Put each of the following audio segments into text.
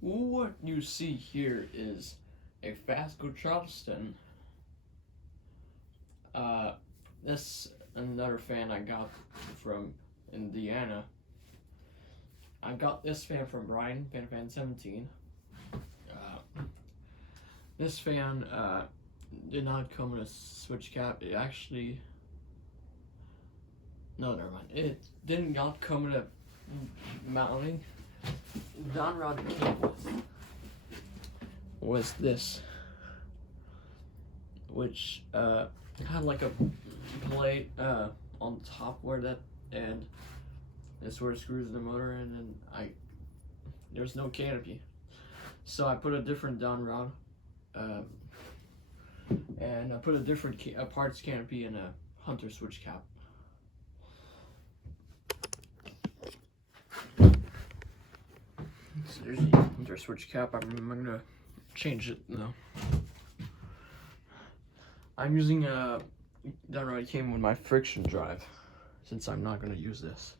What you see here is a FASCO Charleston. This another fan I got from Indiana. I got this fan from Brian, fan 17. This fan did not come with a switch cap. It actually, no, never mind. It didn't not come with a mounting. Don Rod came with was this, which had like a plate on top where that, and it's where it screws the motor in, and there's no canopy, so I put a different down rod, and I put a different parts canopy and a Hunter switch cap. So there's the Hunter switch cap. I'm gonna change it now. I'm using a down rod came with my friction drive, since I'm not gonna use this,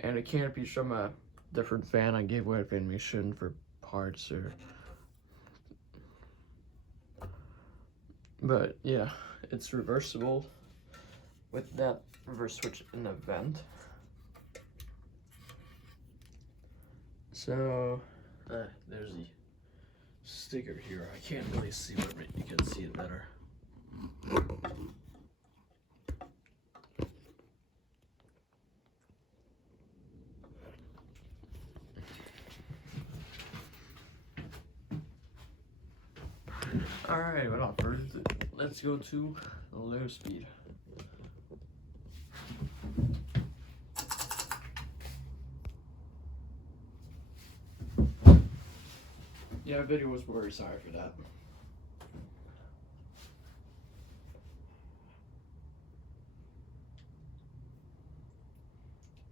and a canopy from a different fan I gave away at Animation for parts or. But yeah, it's reversible with that reverse switch in the vent. So there's the sticker here. I can't really see, but you can see it better. Alright, without further ado, let's go to low speed. Yeah, video was very sorry for that.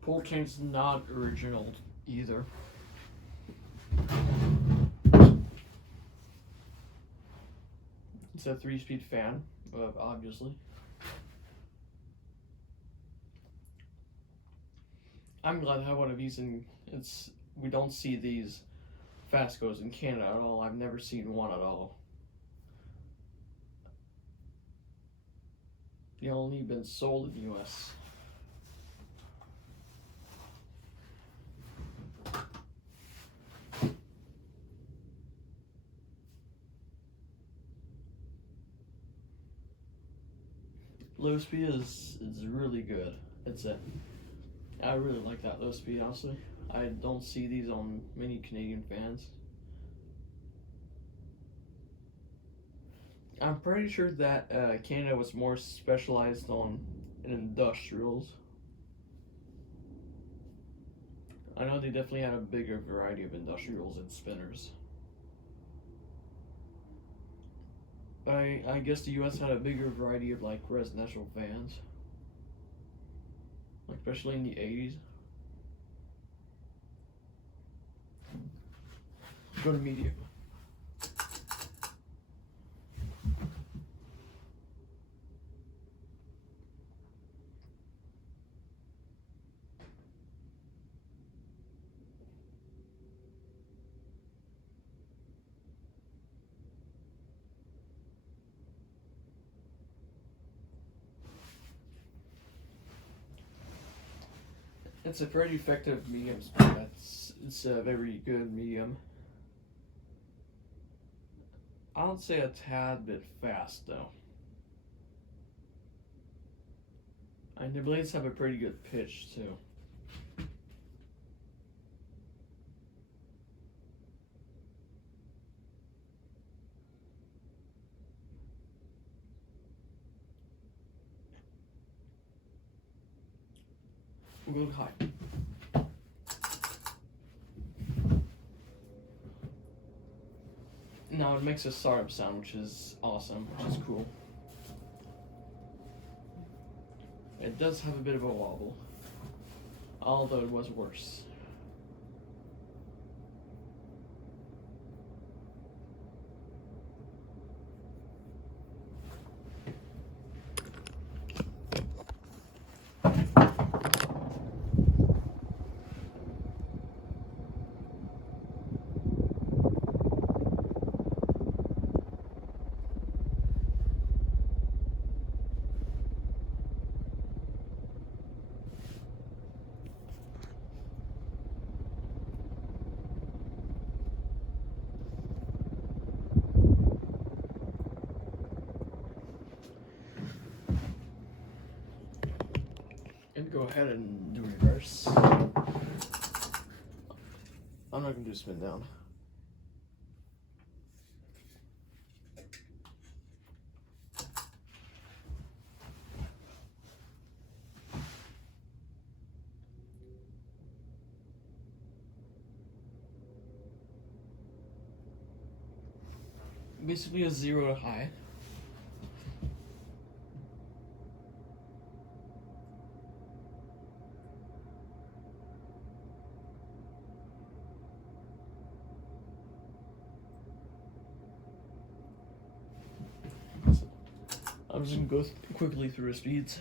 Pull chain's not original either. It's a 3-speed fan, obviously. I'm glad I have one of these, and we don't see these FASCOs in Canada at all. I've never seen one at all. They only been sold in the US. Low speed is really good. I really like that low speed, honestly. I don't see these on many Canadian fans. I'm pretty sure that Canada was more specialized in industrials. I know they definitely had a bigger variety of industrials and spinners. I guess the US had a bigger variety of like residential fans, like especially in the 80s. Go to medium. It's a pretty effective medium speed. It's a very good medium. I would say a tad bit fast though. And the blades have a pretty good pitch too. We'll go high. Now it makes a startup sound, which is awesome, which is cool. It does have a bit of a wobble, although it was worse. go ahead and do reverse. I'm not gonna do spin down. Basically a 0 to high. I'm just gonna go quickly through the speeds.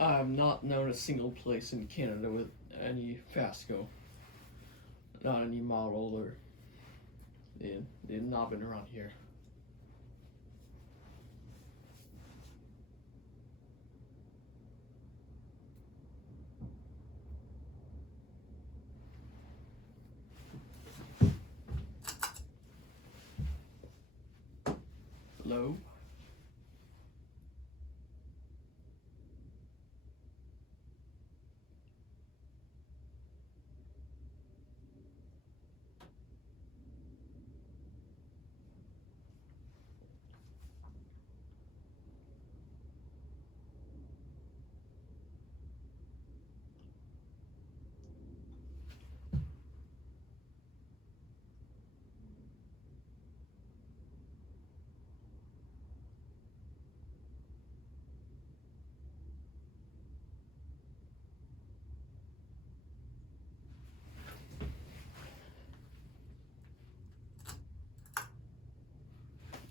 I've not known a single place in Canada with any FASCO. Not any model, or they've not been around here. Low.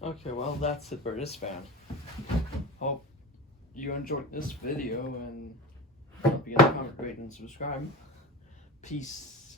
Okay, well, that's it for this fan. Hope you enjoyed this video, and don't forget to comment, rate, and subscribe. Peace.